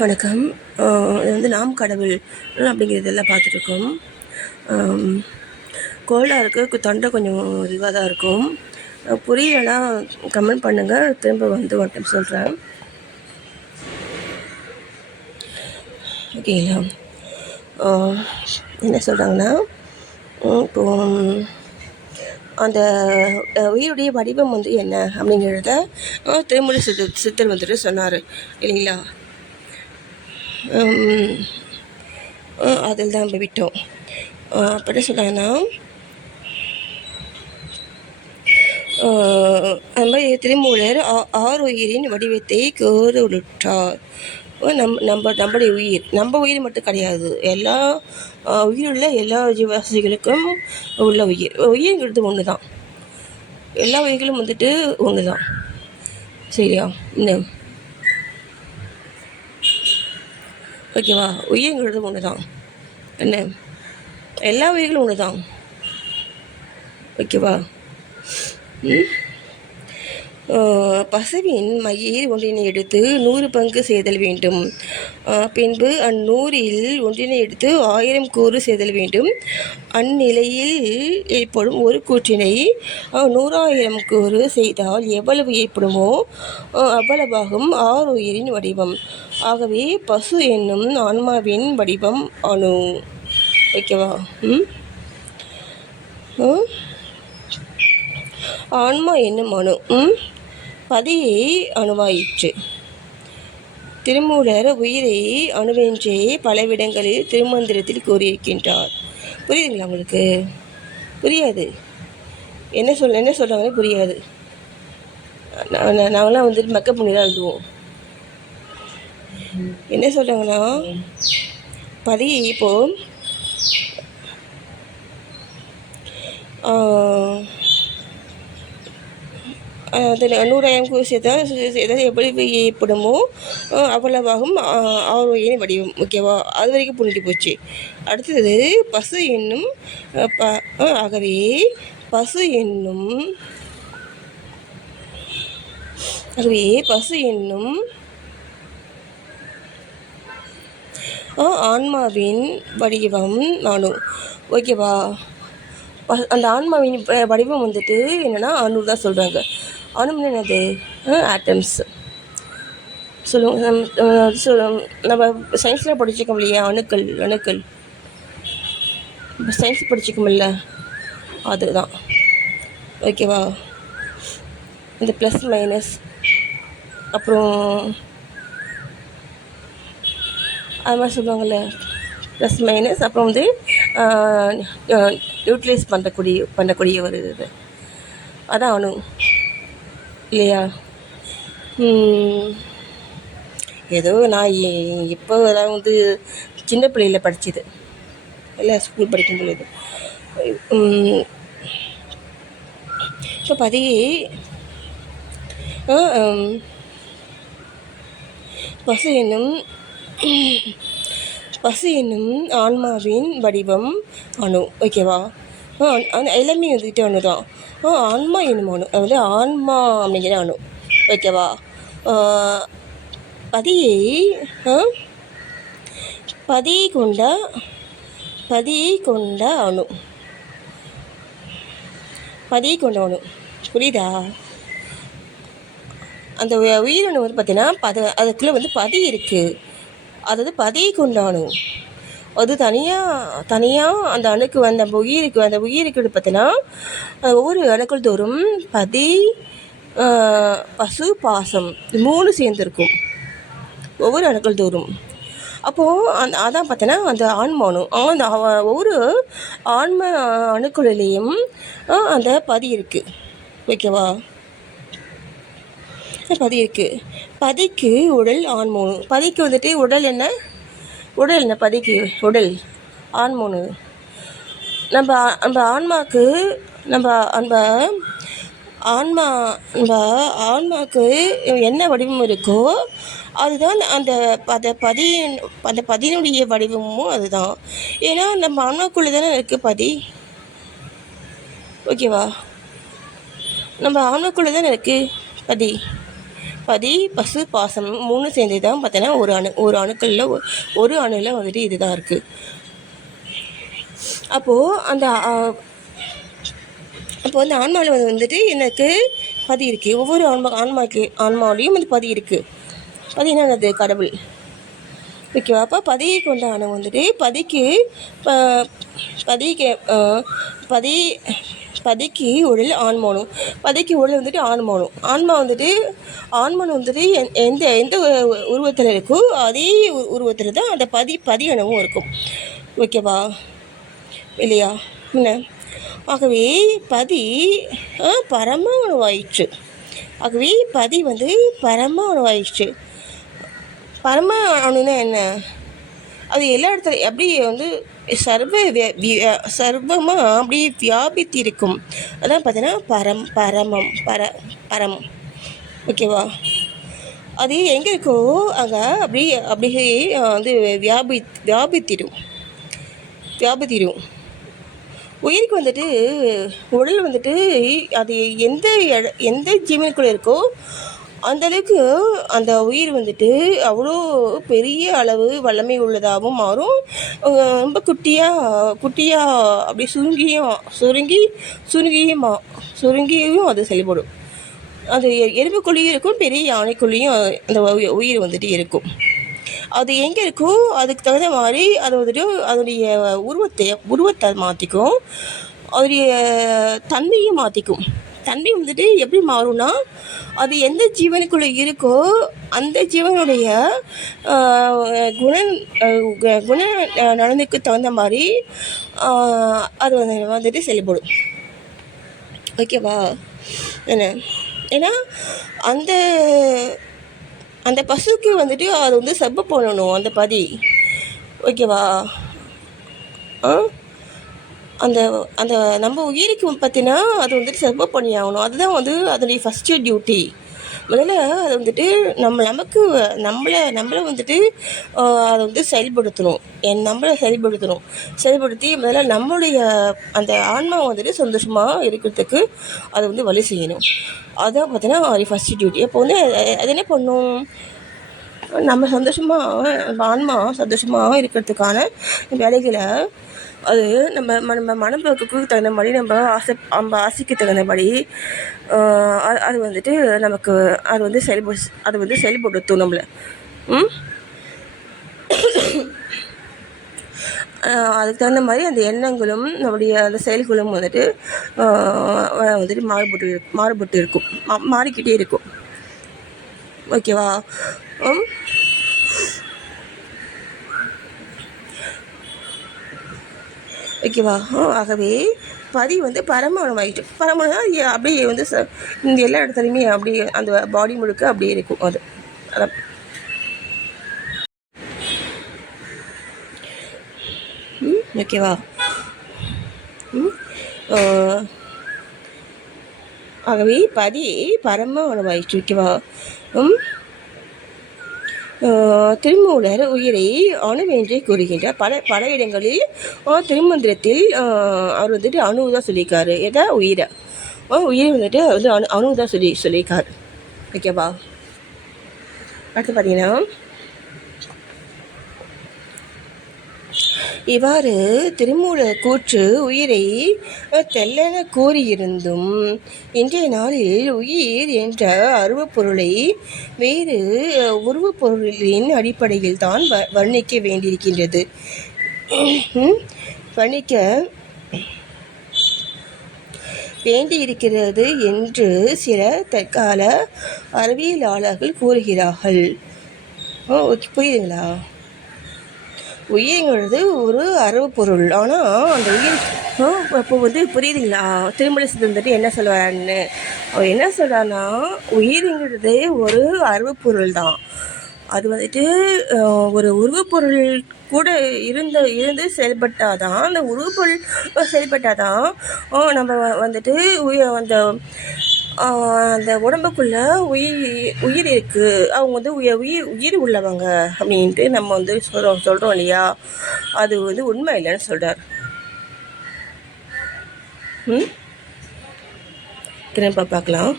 வணக்கம். இது வந்து நாம் கடவுள் அப்படிங்கிறதெல்லாம் பார்த்துட்ருக்கோம். கோல்டாக இருக்குது, தொண்டை கொஞ்சம் இதுவாக தான் இருக்கும். புரியலைன்னா கமெண்ட் பண்ணுங்கள், திரும்ப வந்து ஒரு டைம் சொல்கிறேன். ஓகேங்களா? என்ன சொல்கிறாங்கன்னா, இப்போ அந்த உயிருடைய வடிவம் வந்து என்ன அப்படிங்கிறத திருமூல சித்தர் வந்துட்டு சொன்னார் இல்லைங்களா? அதில் தான் நம்ம விட்டோம். அப்போ என்ன சொல்கிறாங்கன்னா, அது மாதிரி திருமூலர் ஆறு உயிரின் வடிவத்தை கோருட்டார். நம்மளுடைய உயிர், நம்ம உயிர் மட்டும் கிடையாது, எல்லா உயிருள்ள எல்லா ஜீவராசிகளுக்கும் உள்ள உயிர்ங்கிறது ஒன்று தான். எல்லா உயிர்களும் வந்துட்டு ஒன்று தான். சரியா? இன்னும் ஓகேவா? உயிர்ங்கிறது ஒன்று தான். என்ன, எல்லா உயிர்களும் ஒன்று தான். ஓகேவா? பசுவின் மயிர் ஒன்றினை எடுத்து 100 பங்கு செய்தல் வேண்டும். பின்பு அந்நூறில் ஒன்றினை எடுத்து 1000 கூறு செய்தல் வேண்டும். அந்நிலையில் ஏற்படும் ஒரு கூற்றினை 100,000 கூறு செய்தால் எவ்வளவு ஏற்படுமோ அவ்வளவாகும் ஆறு உயிரின் வடிவம். ஆகவே பசு என்னும் ஆன்மாவின் வடிவம் அணு. ஓகேவா? ஆன்மா என்னும் அணு பதியை அணுவாயிற்று. திருமூலர் உயிரை அணுவென்றே பலவிடங்களில் திருமந்திரத்தில் கூறியிருக்கின்றார். புரியுதுங்களா உங்களுக்கு? புரியாது. என்ன சொல்கிறாங்கன்னு புரியாது. நாங்களாம் வந்துட்டு மக்கப் பண்ணி தான் எழுதுவோம். என்ன சொல்கிறாங்கன்னா, பதியை இப்போ அது 100,000 கூறு செய்தால் எவ்வளவு ஏற்படுமோ அவ்வளவாகும் ஆறு உயிரின் வடிவம். ஓகேவா? அது வரைக்கும் புரிஞ்சு போச்சு. அடுத்தது பசு என்னும் ஆகவே பசு என்னும் ஆன்மாவின் வடிவம் அணு. ஓகேவா? அந்த ஆன்மாவின் வடிவம் வந்துட்டு என்னென்னா அணு தான் சொல்கிறாங்க. அணுன்னு என்னது? ஆட்டம்ஸ் சொல்லுவோம். நம்ம சயின்ஸில் படிச்சிருக்கோம் இல்லையா? அணுக்கள் இப்போ சயின்ஸ் படிச்சிருக்கோம்ல, அதுதான். ஓகேவா? இந்த ப்ளஸ் மைனஸ் அப்புறம் அது மாதிரி சொல்லுவாங்கள்ல, ப்ளஸ் மைனஸ் அப்புறம் வந்து யூட்டிலைஸ் பண்ணக்கூடிய ஒரு இது, அதான் அணு இல்லையா? ஏதோ நான் இப்போ அதான் வந்து சின்ன பிள்ளையில் படித்தது இல்லை, ஸ்கூல் படிக்கும் பொழுது. இப்போ பசு என்னும் ஆன்மாவின் வடிவம் அணு. ஓகேவா? எல்லாமே வந்துட்டு அணு தான். ஆன்மா என்னும் அணு, அதாவது ஆன்மா அப்படிங்கிற அணு. ஓகேவா? பதியை கொண்ட அணு. புரியுதா? அந்த உயிரணு வந்து பார்த்தீங்கன்னா அதுக்குள்ளே வந்து பதி இருக்குது. அதாவது பதியை கொண்ட அணு. அது தனியாக அந்த அணுக்கு அந்த உயிருக்கு பார்த்தீங்கன்னா ஒவ்வொரு அணுக்கள் தோறும் பதி, பசு, பாசம் 3 சேர்ந்துருக்கும் ஒவ்வொரு அணுக்கள் தோறும். அப்போது அதான் பார்த்தோன்னா அந்த ஆன்மானு அந்த ஒவ்வொரு ஆன்ம அணுக்களிலேயும் அந்த பதி இருக்குது. ஓகேவா? பதி இருக்குது. பதிக்கு உடல் ஆன்மோனு. பதிக்கு வந்துட்டு உடல் என்ன? பதிக்கு உடல் ஆன்மோனு. நம்ம ஆன்மாவுக்கு ஆன்மாவுக்கு என்ன வடிவம் இருக்கோ அதுதான் அந்த பதியினுடைய வடிவமும் அதுதான். ஏன்னா நம்ம ஆன்மாக்குள்ளே தானே இருக்குது பதி. ஓகேவா? நம்ம ஆன்மாக்குள்ளே தானே இருக்குது பதி. பதி, பசு, பாசம் 3 சேர்ந்து தான் பார்த்தீங்கன்னா ஒரு அணுக்களில் ஒரு அணுவில் வந்துட்டு இதுதான் இருக்குது. அப்போது அந்த ஆன்மாவில் வந்துட்டு எனக்கு பதி இருக்குது. ஒவ்வொரு ஆன்மாவிலையும் அந்த பதி இருக்குது. பதினா அது கடவுள். ஓகேவா? அப்போ பதியை கொண்டான வந்துட்டு பதிக்கு உடல் ஆண்மானும், பதிக்கு உடல் வந்துட்டு ஆண்மானும். ஆண்மான் வந்துட்டு எந்த உருவத்தில் இருக்கோ அதே உருவத்தில் தான் அந்த பதி அணுவும் இருக்கும். ஓகேவா? இல்லையா? என்ன? ஆகவே பதி பரம உணவாயிற்று. ஆகவே பதி பரம உணவாயிற்று. பரம அணுன்னா என்ன? அது எல்லா இடத்துல அப்படியே சர்வமாக அப்படியே வியாபித்து இருக்கும். அதான் பார்த்தீங்கன்னா பரம். ஓகேவா? அது எங்கே இருக்கோ அங்கே அப்படியே வியாபித்திடும். உயிருக்கு உடல் அது எந்த ஜீவனுக்குள்ளே இருக்கோ அந்தளவுக்கு அந்த உயிர் அவ்வளோ பெரிய அளவு வல்லமை உள்ளதாகவும் மாறும். ரொம்ப குட்டியாக அப்படி சுருங்கியும் அது செயல்படும். அது எறும்புக்குள்ளேயும் இருக்கும், பெரிய யானைக்குள்ளேயும் அந்த உயிர் இருக்கும். அது எங்கே இருக்கோ அதுக்கு தகுந்த மாதிரி அது அதனுடைய உருவத்தை மாற்றிக்கும். அதனுடைய தன்மையும் மாற்றிக்கும். தன்மை எப்படி மாறும்னா, அது எந்த ஜீவனுக்குள்ளே இருக்கோ அந்த ஜீவனுடைய குண நலனுக்கு தகுந்த மாதிரி அது செயல்படும். ஓகேவா? ஏன்னா அந்த பசுக்கு அது சப்ப பண்ணணும் அந்த பதி. ஓகேவா? அந்த நம்ம உயிருக்கு பார்த்தீங்கன்னா அது சர்வ பண்ணி ஆகணும். அதுதான் அதனுடைய ஃபஸ்ட்டு டியூட்டி. முதல்ல அது அதை செயல்படுத்தணும். செயல்படுத்தி முதல்ல நம்மளுடைய அந்த ஆன்மா சந்தோஷமாக இருக்கிறதுக்கு அதை வழி செய்யணும். அதுதான் பார்த்தீங்கன்னா அது ஃபஸ்ட்டு டியூட்டி. அப்போ அது என்ன பண்ணும்? நம்ம ஆன்மா சந்தோஷமாக இருக்கிறதுக்கான வேலைகளை அது நம்ம மனப்போக்குக்கு தகுந்த மாதிரி நம்ம ஆசைக்கு தகுந்தபடி அது நமக்கு அது செயல்படுத்தும் நம்மளை. அதுக்கு தகுந்த மாதிரி அந்த எண்ணங்களும் நம்முடைய அந்த செயல்களும் மாறுபட்டு இருக்கும், மாறிக்கிட்டே இருக்கும். ஓகேவா? ஓகேவா? ஆகவே பதி பரமானமாயிட்டு. பரமானா அப்படியே இந்த எல்லா இடத்துலையுமே அப்படியே அந்த பாடி முழுக்க அப்படியே இருக்கும். அதான் ஓகேவா? ஆகவே பதி பரமானமாயிற்று. ஓகேவா? திருமூலர் உயிரை அணுவென்றே கூறுகின்றார். பல இடங்களில் திருமந்திரத்தில் அவர் அணுதான் சொல்லியிருக்காரு. எதா உயிரை அணுதான் சொல்லியிருக்காரு. ஓகேவா? அடுத்து பார்த்தீங்கன்னா, இவ்வாறு திருமூலர் கூற்று உயிரை தெல்லென கூறியிருந்தும் இன்றைய நாளில் உயிர் என்ற அருவப்பொருளை வேறு உருவப்பொருளின் அடிப்படையில் தான் வர்ணிக்க வேண்டியிருக்கின்றது. வர்ணிக்க வேண்டியிருக்கிறது என்று சில தற்கால அறிவியலாளர்கள் கூறுகிறார்கள். புரியுதுங்களா? உயிர்ங்கிறது ஒரு அறவு பொருள். ஆனால் அந்த உயிர் இப்போ புரியுதுங்களா? திருமலை சித்தர் என்ன சொல்லுவாருன்னு, அவர் என்ன சொல்கிறாருன்னா, உயிர்ங்கிறது ஒரு அறவு பொருள் தான். அது ஒரு உருவப்பொருள் கூட இருந்து செயல்பட்டாதான், அந்த உருவப்பொருள் செயல்பட்டாதான் நம்ம அந்த உடம்புக்குள்ள உயிர் இருக்குது, அவங்க உயிர் உள்ளவங்க அப்படின்ட்டு நம்ம சொல்கிறோம் இல்லையா? அது உண்மை இல்லைன்னு சொல்கிறார். திரும்ப பார்க்கலாம்.